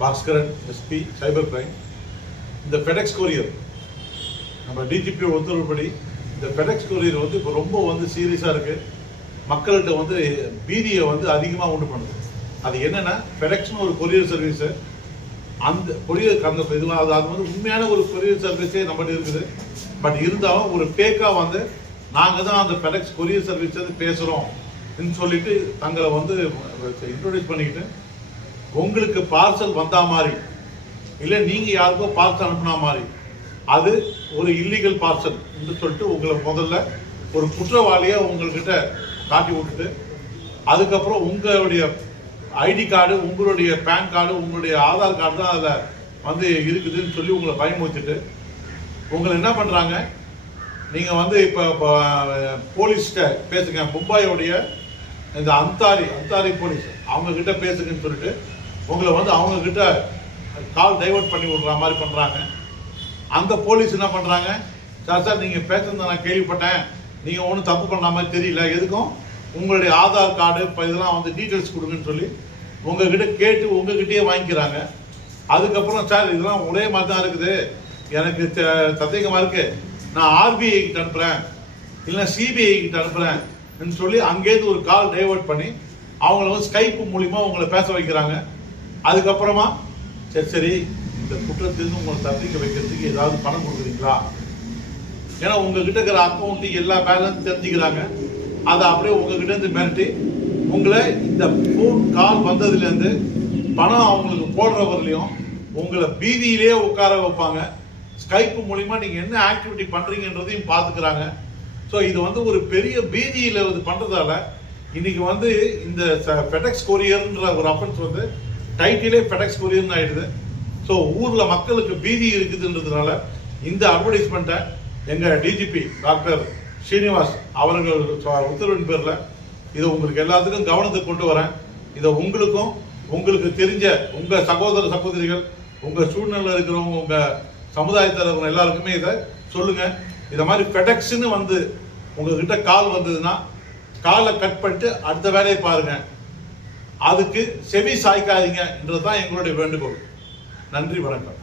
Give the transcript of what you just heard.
Bhaskaran SP cyber crime. இந்த FedEx courier நம்ம DGP உத்தரவுப்படி இந்த ஃபெடெக்ஸ் கொரியர் வந்து இப்போ ரொம்ப வந்து சீரியஸாக இருக்குது. மக்கள்கிட்ட வந்து பீதியை வந்து அதிகமாக உண்டு பண்ணுது. அது என்னென்னா, ஃபெடெக்ஸ்னு ஒரு கொரியர் சர்வீஸு, அந்த கொரியர் அந்த இது அது வந்து உண்மையான ஒரு கொரியர் சர்வீஸே நம்மகிட்ட இருக்குது. பட் இருந்தாலும் ஒரு ஃபேக்காக வந்து நாங்கள் தான் அந்த ஃபெடெக்ஸ் கொரியர் சர்வீஸ் வந்து பேசுகிறோம் சொல்லிட்டு தங்களை வந்து இன்ட்ரோடியூஸ் பண்ணிக்கிட்டு உங்களுக்கு பார்சல் வந்தா மாதிரி இல்லை நீங்கள் யாருக்கோ பார்சல் அனுப்புனா மாதிரி அது ஒரு இல்லீகல் பார்சல் என்று சொல்லிட்டு உங்களை முதல்ல ஒரு குற்றவாளியாக உங்கள்கிட்ட காட்டி விட்டுட்டு அதுக்கப்புறம் உங்களுடைய ஐடி கார்டு, உங்களுடைய பேன் கார்டு, உங்களுடைய ஆதார் கார்டு தான் அதில் வந்து இருக்குதுன்னு சொல்லி உங்களை பயமுறுத்திட்டு உங்களை என்ன பண்ணுறாங்க, நீங்கள் வந்து இப்போ போலீஸ்கிட்ட பேசுங்க, மும்பாயோடைய இந்த அந்தாரி போலீஸ் அவங்கக்கிட்ட பேசுங்கன்னு சொல்லிட்டு உங்களை வந்து அவங்கக்கிட்ட கால் டைவர்ட் பண்ணி விடுற மாதிரி பண்ணுறாங்க. அந்த போலீஸ் என்ன பண்ணுறாங்க, சார் நீங்கள் பேசுறத நான் கேள்விப்பட்டேன், நீங்கள் ஒன்றும் தப்பு பண்ணுற மாதிரி தெரியல, எதுக்கும் உங்களுடைய ஆதார் கார்டு இப்போ இதெல்லாம் வந்து டீட்டெயில்ஸ் கொடுங்கன்னு சொல்லி உங்ககிட்ட கேட்டு உங்ககிட்டயே வாங்கிக்கிறாங்க. அதுக்கப்புறம் சார் இதெல்லாம் ஒரே மாதிரி தான் இருக்குது, எனக்கு சந்தேகமாக இருக்குது, நான் ஆர்பிஐ கிட்ட அனுப்புகிறேன் இல்லைன்னா சிபிஐ கிட்ட அனுப்புகிறேன் சொல்லி அங்கேருந்து ஒரு கால் டைவர்ட் பண்ணி அவங்கள வந்து ஸ்கைப் மூலிமா உங்களை பேச வைக்கிறாங்க. அதுக்கப்புறமா சரி இந்த குற்றத்திலிருந்து உங்களை தப்பிக்க வைக்கிறதுக்கு ஏதாவது பணம் கொடுக்குறீங்களா, ஏன்னா உங்ககிட்ட இருக்கிற அக்கௌண்ட்டுக்கு எல்லா பேலன்ஸ் தெரிஞ்சுக்கிறாங்க. அதை அப்படியே உங்ககிட்ட இருந்து மிரட்டி உங்களை இந்த ஃபோன் கால் வந்ததுலேருந்து பணம் அவங்களுக்கு போடுறவர்களையும் உங்களை பீதியிலே உட்கார வைப்பாங்க. ஸ்கைப் மூலிமா நீங்கள் என்ன ஆக்டிவிட்டி பண்ணுறீங்கன்றதையும் பார்த்துக்கிறாங்க. ஸோ இது வந்து ஒரு பெரிய பீதியில் இது பண்ணுறதால இன்னைக்கு வந்து இந்த ஃபெடெக்ஸ் கொரியர்ன்ற ஒரு அஃபென்ஸ் வந்து டைட்டிலே ஃபெடெக்ஸ் கொரியர்னு ஆயிடுது. ஸோ ஊரில் மக்களுக்கு பீதி இருக்குதுன்றதுனால இந்த அட்வர்டைஸ்மெண்ட்டை எங்கள் டிஜிபி டாக்டர் ஸ்ரீனிவாஸ் அவர்கள் உத்தரவின் பேரில் இதை உங்களுக்கு எல்லாத்துக்கும் கவனத்துக்கு கொண்டு வரேன். இதை உங்களுக்கும் உங்களுக்கு தெரிஞ்ச உங்கள் சகோதர சகோதரிகள், உங்கள் சூழ்நிலை இருக்கிறவங்க, உங்கள் சமுதாயத்தில் இருக்கிற எல்லாருக்குமே இதை சொல்லுங்கள். இதை மாதிரி ஃபெடெக்ஸ்ன்னு வந்து உங்ககிட்ட கால் வந்ததுன்னா காலை கட் பண்ணிட்டு அடுத்த வேலையை பாருங்கள், அதுக்கு செவி சாய்க்காதீங்கன்றது தான் எங்களுடைய வேண்டுகோள். நன்றி, வணக்கம்.